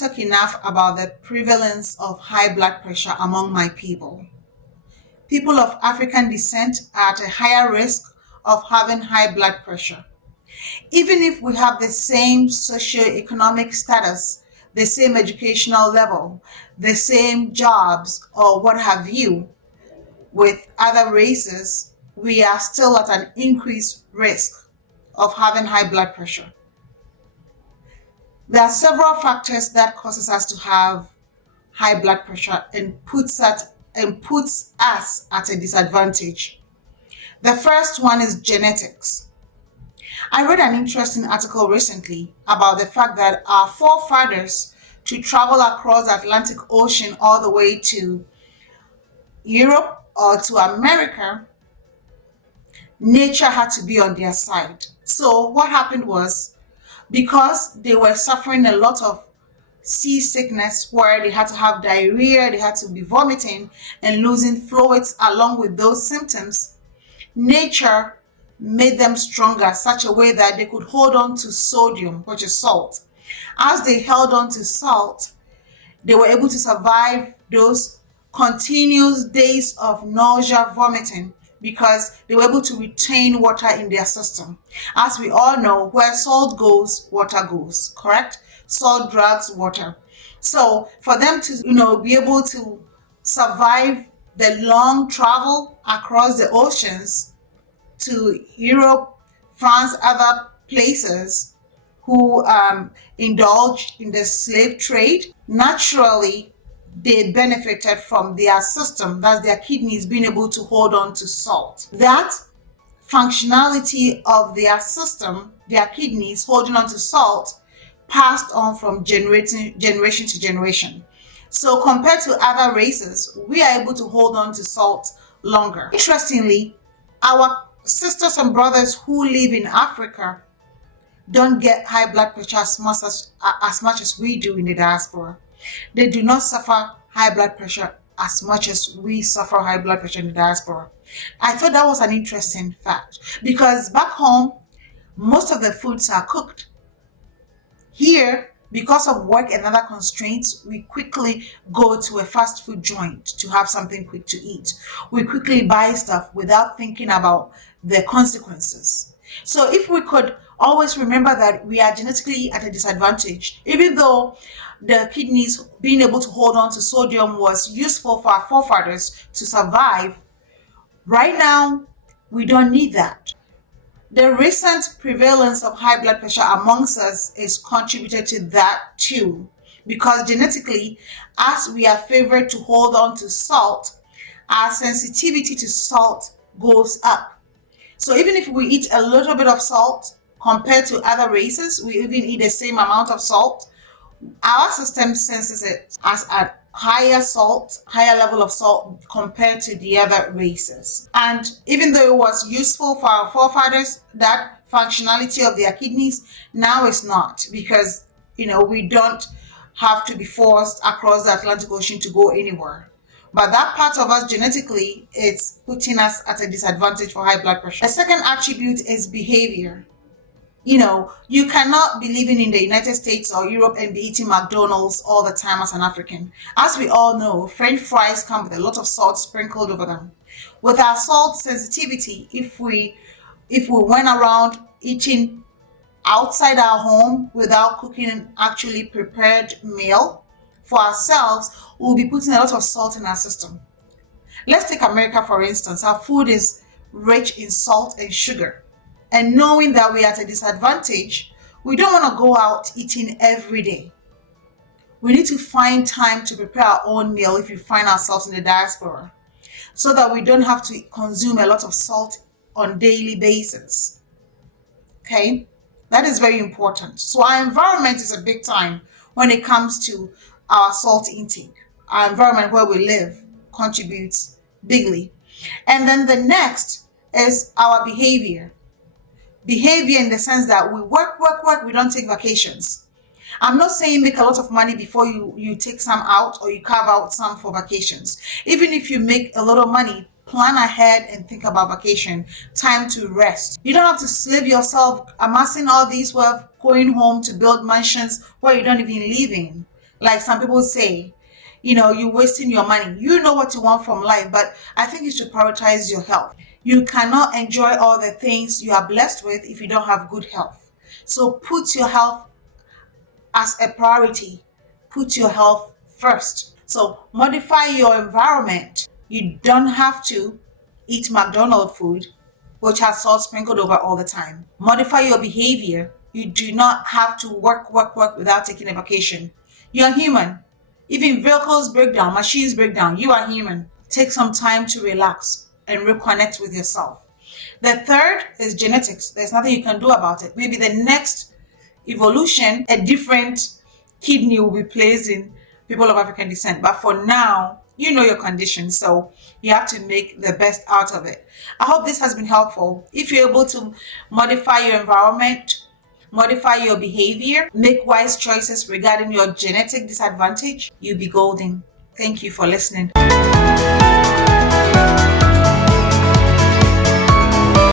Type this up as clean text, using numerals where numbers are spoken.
talk enough about the prevalence of high blood pressure among my people. People of African descent are at a higher risk of having high blood pressure. Even if we have the same socioeconomic status, the same educational level, the same jobs, or what have you, with other races, we are still at an increased risk of having high blood pressure. There are several factors that causes us to have high blood pressure and puts us at a disadvantage. The first one is genetics. I read an interesting article recently about the fact that our forefathers to travel across the Atlantic Ocean all the way to Europe or to America, nature had to be on their side. So what happened was, because they were suffering a lot of seasickness where they had to have diarrhea, they had to be vomiting and losing fluids along with those symptoms, nature made them stronger such a way that they could hold on to sodium, which is salt. As they held on to salt, they were able to survive those continuous days of nausea, vomiting, because they were able to retain water in their system. As we all know, where salt goes, water goes, correct? Salt drags water. So for them to, be able to survive the long travel across the oceans to Europe, France, other places who indulged in the slave trade, naturally they benefited from their system, that's their kidneys being able to hold on to salt. That functionality of their system, their kidneys holding on to salt, passed on from generation to generation. So compared to other races, we are able to hold on to salt longer. Interestingly, our sisters and brothers who live in Africa don't get high blood pressure as much as we do in the diaspora. They do not suffer high blood pressure as much as we suffer high blood pressure in the diaspora. I thought that was an interesting fact, because back home, most of the foods are cooked. Here, because of work and other constraints, we quickly go to a fast food joint to have something quick to eat. We quickly buy stuff without thinking about the consequences. So if we could always remember that we are genetically at a disadvantage, even though the kidneys being able to hold on to sodium was useful for our forefathers to survive, right now we don't need that. The recent prevalence of high blood pressure amongst us is contributed to that too, because genetically, as we are favored to hold on to salt, our sensitivity to salt goes up. So even if we eat a little bit of salt compared to other races, we even eat the same amount of salt, our system senses it as a higher level of salt compared to the other races. And even though it was useful for our forefathers, that functionality of their kidneys, now it's not, because we don't have to be forced across the Atlantic Ocean to go anywhere. But that part of us genetically, it's putting us at a disadvantage for high blood pressure. The second attribute is behavior. You cannot be living in the United States or Europe and be eating McDonald's all the time as an African. As we all know, French fries come with a lot of salt sprinkled over them. With our salt sensitivity, if we went around eating outside our home without cooking an actually prepared meal for ourselves, we'll be putting a lot of salt in our system. Let's take America for instance. Our food is rich in salt and sugar. And knowing that we are at a disadvantage, we don't want to go out eating every day. We need to find time to prepare our own meal if we find ourselves in the diaspora, so that we don't have to consume a lot of salt on a daily basis. Okay? That is very important. So our environment is a big time when it comes to our salt intake. Our environment where we live contributes bigly. And then the next is our behavior. Behavior in the sense that we work, we don't take vacations. I'm not saying make a lot of money before you take some out or you carve out some for vacations. Even if you make a lot of money, plan ahead and think about vacation, time to rest. You don't have to slave yourself amassing all these wealth, going home to build mansions where you don't even live in. Like some people say, you're wasting your money. You know what you want from life, but I think you should prioritize your health. You cannot enjoy all the things you are blessed with if you don't have good health. So put your health as a priority. Put your health first. So modify your environment. You don't have to eat McDonald's food, which has salt sprinkled over all the time. Modify your behavior. You do not have to work, work, work without taking a vacation. You're human. Even vehicles break down, machines break down. You are human. Take some time to relax and reconnect with yourself. The third is genetics. There's nothing you can do about it. Maybe the next evolution, a different kidney will be placed in people of African descent. But for now, you know your condition, so you have to make the best out of it. I hope this has been helpful. If you're able to modify your environment, modify your behavior, make wise choices regarding your genetic disadvantage, you'll be golden. Thank you for listening.